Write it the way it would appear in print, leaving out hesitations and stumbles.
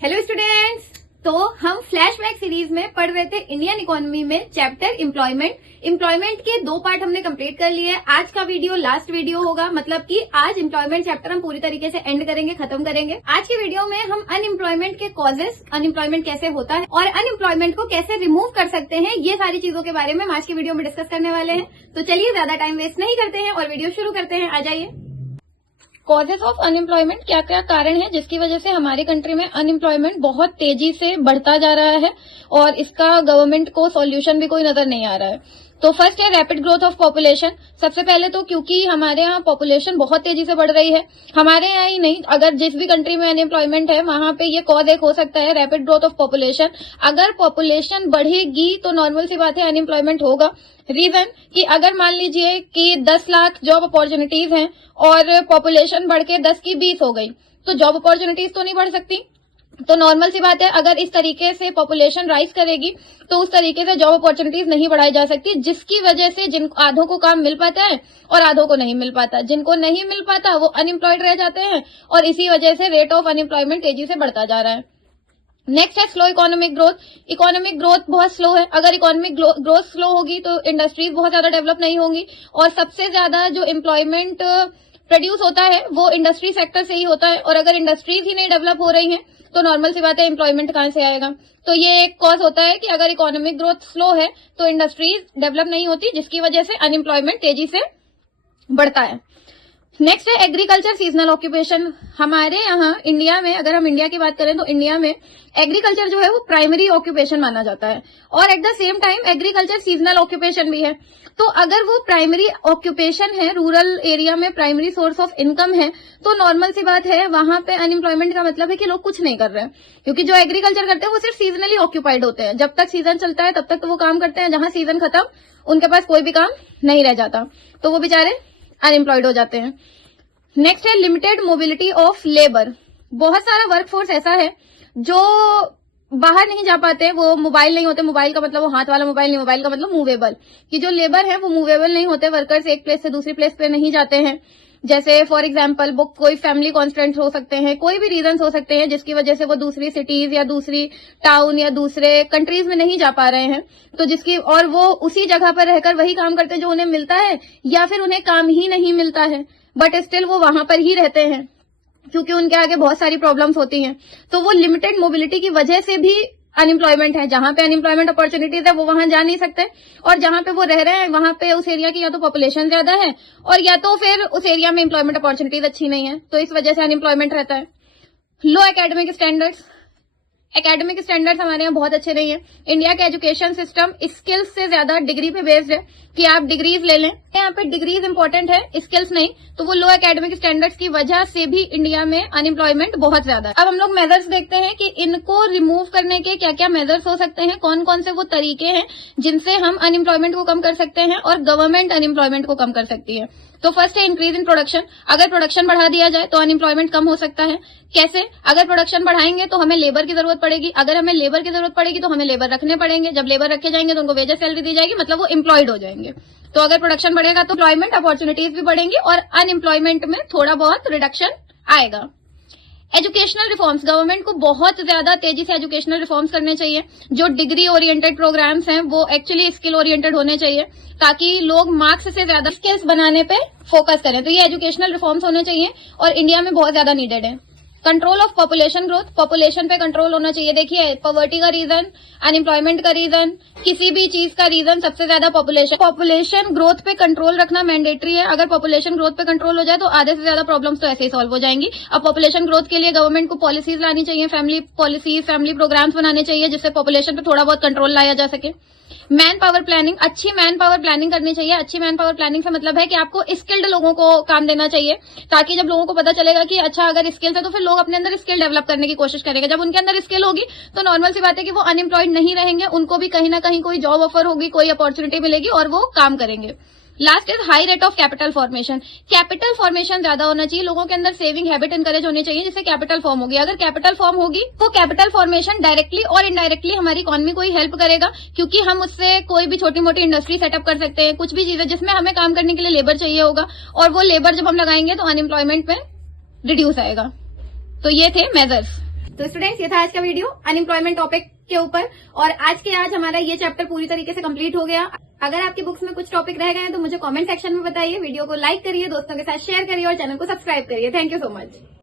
Hello students. तो हम flashback series में पढ़ रहे थे इंडियन इकोनॉमी में चैप्टर एम्प्लॉयमेंट के 2 पार्ट हमने कंप्लीट कर लिए। आज का वीडियो लास्ट वीडियो होगा, मतलब कि आज एम्प्लॉयमेंट चैप्टर हम पूरी तरीके से एंड करेंगे, खत्म करेंगे। आज के वीडियो में हम अनएम्प्लॉयमेंट के कॉजेस, अनएम्प्लॉयमेंट कैसे होता है और अनएम्प्लॉयमेंट को कैसे रिमूव कर सकते हैं, ये सारी चीजों के बारे में हम आज की वीडियो में डिस्कस करने वाले हैं। तो चलिए ज्यादा टाइम वेस्ट नहीं करते हैं और वीडियो शुरू करते हैं। आ जाइए। कॉजेस ऑफ अनएम्प्लॉयमेंट, क्या क्या कारण है जिसकी वजह से हमारी कंट्री में अनएम्प्लॉयमेंट बहुत तेजी से बढ़ता जा रहा है और इसका गवर्नमेंट को सॉल्यूशन भी कोई नजर नहीं आ रहा है। तो फर्स्ट है रैपिड ग्रोथ ऑफ पॉपुलेशन। सबसे पहले तो क्योंकि हमारे यहाँ पॉपुलेशन बहुत तेजी से बढ़ रही है, हमारे यहाँ ही नहीं, अगर जिस भी कंट्री में अनएम्प्लॉयमेंट है वहां पे ये कॉज एक हो सकता है, रैपिड ग्रोथ ऑफ पॉपुलेशन। अगर पॉपुलेशन बढ़ेगी तो नॉर्मल सी बात है अनएम्प्लॉयमेंट होगा। रीजन कि अगर मान लीजिए कि 10 लाख जॉब अपॉर्चुनिटीज हैं और पॉपुलेशन बढ़ के 10 की 20 हो गई, तो जॉब अपॉर्चुनिटीज तो नहीं बढ़ सकती। तो नॉर्मल सी बात है अगर इस तरीके से पॉपुलेशन राइज करेगी तो उस तरीके से जॉब अपॉर्चुनिटीज नहीं बढ़ाई जा सकती, जिसकी वजह से जिन आधों को काम मिल पाता है और आधों को नहीं मिल पाता। जिनको नहीं मिल पाता वो अनएम्प्लॉयड रह जाते हैं और इसी वजह से रेट ऑफ अनएम्प्लॉयमेंट तेजी से बढ़ता जा रहा है। नेक्स्ट है slow economic growth. Economic growth बहुत स्लो है। अगर इकोनॉमिक ग्रोथ स्लो होगी तो इंडस्ट्रीज बहुत ज्यादा डेवलप नहीं होंगी और सबसे ज्यादा जो एम्प्लॉयमेंट प्रोड्यूस होता है वो इंडस्ट्री सेक्टर से ही होता है और अगर इंडस्ट्रीज ही नहीं डेवलप हो रही हैं तो नॉर्मल सी बात है एम्प्लॉयमेंट कहां से आएगा। तो ये एक कॉज होता है कि अगर इकोनॉमिक ग्रोथ स्लो है तो इंडस्ट्रीज डेवलप नहीं होती, जिसकी वजह से अनएम्प्लॉयमेंट तेजी से बढ़ता है। नेक्स्ट है एग्रीकल्चर सीजनल ऑक्यूपेशन। हमारे यहाँ इंडिया में, अगर हम इंडिया की बात करें तो इंडिया में एग्रीकल्चर जो है वो प्राइमरी ऑक्यूपेशन माना जाता है और at the same time agriculture seasonal occupation भी है। तो अगर वो प्राइमरी ऑक्यूपेशन है, रूरल एरिया में प्राइमरी सोर्स ऑफ इनकम है, तो नॉर्मल सी बात है वहां पे अनएम्प्लॉयमेंट का मतलब है कि लोग कुछ नहीं कर रहे हैं, क्योंकि जो एग्रीकल्चर करते हैं वो सिर्फ सीजनली ऑक्यूपाइड होते हैं। जब तक सीजन चलता है तब तक तो वो काम करते हैं, जहां सीजन खत्म उनके पास कोई भी काम नहीं रह जाता, तो वो बेचारे अनएम्प्लॉयड हो जाते हैं। नेक्स्ट है लिमिटेड मोबिलिटी ऑफ लेबर। बहुत सारा वर्कफोर्स ऐसा है जो बाहर नहीं जा पाते, वो मोबाइल नहीं होते, मोबाइल का मतलब वो हाथ वाला मोबाइल नहीं, मोबाइल का मतलब मूवेबल, कि जो लेबर है वो मूवेबल नहीं होते, वर्कर्स एक प्लेस से दूसरी प्लेस पे नहीं जाते हैं। जैसे फॉर एग्जाम्पल वो कोई फैमिली कॉन्स्टेंट्स हो सकते हैं, कोई भी रीजंस हो सकते हैं जिसकी वजह से वो दूसरी सिटीज या दूसरी टाउन या दूसरे कंट्रीज में नहीं जा पा रहे हैं, तो जिसकी और वो उसी जगह पर रहकर वही काम करते हैं जो उन्हें मिलता है, या फिर उन्हें काम ही नहीं मिलता है बट स्टिल वो वहां पर ही रहते हैं क्योंकि उनके आगे बहुत सारी प्रॉब्लम्स होती हैं। तो वो लिमिटेड मोबिलिटी की वजह से भी अनएम्प्लॉयमेंट है। जहां पे अनएम्प्लॉयमेंट अपॉर्चुनिटीज है वो वहां जा नहीं सकते और जहां पे वो रह रहे हैं वहां पे उस एरिया की या तो पॉपुलेशन ज्यादा है और या तो फिर उस एरिया में एम्प्लॉयमेंट अपॉर्चुनिटीज अच्छी नहीं है, तो इस वजह से अनएम्प्लॉयमेंट रहता है। लो एकेडमिक स्टैंडर्ड्स। एकेडमिक स्टैंडर्ड्स हमारे यहाँ बहुत अच्छे नहीं है। इंडिया का एजुकेशन सिस्टम स्किल्स से ज्यादा डिग्री पे बेस्ड है कि आप डिग्रीज ले लें, यहाँ पे डिग्रीज इंपॉर्टेंट है, स्किल्स नहीं। तो वो लो एकेडमिक स्टैंडर्ड्स की वजह से भी इंडिया में अनएम्प्लॉयमेंट बहुत ज्यादा है। अब हम लोग मेजर्स देखते हैं कि इनको रिमूव करने के क्या क्या मेजर्स हो सकते हैं, कौन कौन से वो तरीके हैं जिनसे हम अनएम्प्लॉयमेंट को कम कर सकते हैं और गवर्नमेंट अनएम्प्लॉयमेंट को कम कर सकती है। तो फर्स्ट है इंक्रीज इन प्रोडक्शन। अगर प्रोडक्शन बढ़ा दिया जाए तो अनएम्प्लॉयमेंट कम हो सकता है। कैसे? अगर प्रोडक्शन बढ़ाएंगे तो हमें लेबर की जरूरत पड़ेगी, अगर हमें लेबर की जरूरत पड़ेगी तो हमें लेबर रखने पड़ेंगे, जब लेबर रखे जाएंगे तो उनको वेजेस सैलरी दी जाएगी, मतलब वो एम्प्लॉयड हो जाएंगे। तो अगर प्रोडक्शन बढ़ेगा तो एम्प्लॉयमेंट अपॉर्चुनिटीज भी बढ़ेंगी और अनएम्प्लॉयमेंट में थोड़ा बहुत रिडक्शन आएगा। Educational reforms. गवर्नमेंट को बहुत ज्यादा तेजी से एजुकेशनल रिफॉर्म्स करने चाहिए। जो डिग्री ओरिएंटेड प्रोग्राम्स हैं वो एक्चुअली स्किल ओरिएंटेड होने चाहिए ताकि लोग मार्क्स से ज्यादा स्किल्स बनाने पे फोकस करें। तो ये एजुकेशनल रिफॉर्म्स होने चाहिए और इंडिया में बहुत ज्यादा नीडेड है। Control of population growth. Population पे कंट्रोल होना चाहिए। देखिए पॉवर्टी का रीजन, अनएम्प्लॉयमेंट का रीजन, किसी भी चीज का रीजन सबसे ज्यादा पॉपुलेशन ग्रोथ पे कंट्रोल रखना मैंडेटरी है। अगर पॉपुलेशन ग्रोथ पे कंट्रोल हो जाए तो आधे से ज्यादा प्रॉब्लम्स तो ऐसे ही सॉल्व हो जाएंगी। अब पॉपुलेशन ग्रोथ के लिए गवर्नमेंट को पॉलिसीज लानी चाहिए, फैमिली पॉलिसीज, फैमिली प्रोग्राम्स बनाने चाहिए जिससे पॉपुलेशन पे थोड़ा बहुत कंट्रोल लाया जा सके। Man power planning. अच्छी मैन पावर प्लानिंग करनी चाहिए। अच्छी मैन पावर प्लानिंग से मतलब है कि आपको स्किल्ड लोगों को काम देना चाहिए ताकि जब लोगों को पता चलेगा कि अच्छा अगर स्किल्स है तो फिर लोग अपने अंदर स्किल डेवलप करने की कोशिश करेंगे। जब उनके अंदर स्किल होगी तो नॉर्मल सी बात है कि वो अनएम्प्लॉयड नहीं रहेंगे, उनको भी कहीं ना कहीं कोई जॉब ऑफर होगी, कोई अपॉर्चुनिटी मिलेगी और वो काम करेंगे। Last is high rate of capital formation. Capital formation ज्यादा होना चाहिए, लोगों के अंदर सेविंग हैबिट एनकरेज होनी चाहिए जिससे कैपिटल फॉर्म होगी। अगर कैपिटल फॉर्म होगी तो कैपिटल फॉर्मेशन डायरेक्टली और इनडायरेक्टली हमारी इकोनॉमी को ही हेल्प करेगा क्योंकि हम उससे कोई भी छोटी मोटी इंडस्ट्री सेटअप कर सकते हैं, कुछ भी चीजें जिसमें हमें काम करने के लिए लेबर चाहिए होगा और वो लेबर जब हम लगाएंगे तो अनएम्प्लॉयमेंट में रिड्यूस आएगा। तो ये थे मेजर्स। तो स्टूडेंट्स, ये था आज का वीडियो अनएम्प्लॉयमेंट टॉपिक के ऊपर, और आज हमारा ये चैप्टर पूरी तरीके से कंप्लीट हो गया। अगर आपकी बुक्स में कुछ टॉपिक रह गए हैं तो मुझे कमेंट सेक्शन में बताइए, वीडियो को लाइक करिए, दोस्तों के साथ शेयर करिए और चैनल को सब्सक्राइब करिए। Thank you so much.